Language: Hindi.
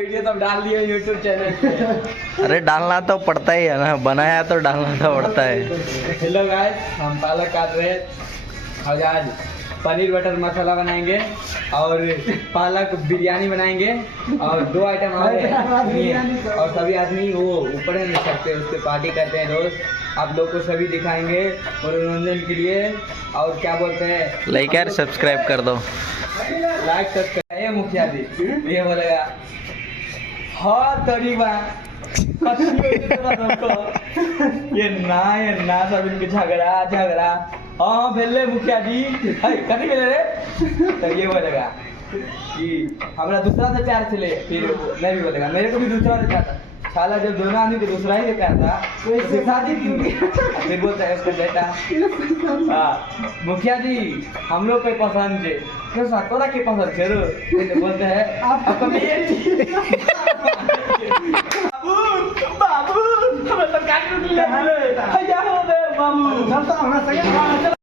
वीडियो तो डाल दिए यूट्यूब चैनल पे। अरे डालना तो पड़ता ही है ना, बनाया तो डालना तो पड़ता है। हेलो गाइस, हम पालक काट रहे हैं और आज पनीर बटर मसाला बनाएंगे और पालक बिरयानी बनाएंगे और 2 आइटम और हैं। और सभी आदमी वो ऊपर है नहीं सकते, उसके पार्टी करते हैं रोज। आप लोग को सभी दिखाएंगे मनोरंजन के लिए। और क्या बोलते हैं, लाइक यार सब्सक्राइब कर दो। लाइक सब्सक्राइब मुखिया जी ये बोलेगा। हाँ तरीबा ये ना सब इनके झगड़ा। हाँ भेले मुखिया जी कथी भेले रे, तो ये बोलेगा कि हमरा दूसरा से प्यार चले, फिर नहीं भी बोलेगा मेरे को भी दूसरा से प्यार था। साला जब दोनों आदमी को दूसरा ही से प्यार था तो इससे शादी क्यों की? फिर बोलता है उसका बेटा मुखिया जी हम लोग के पसंद है, क्यों तोरा के पसंद है रो? बोलते हैं आपका बाबू हमें तो काट लिया बाबू।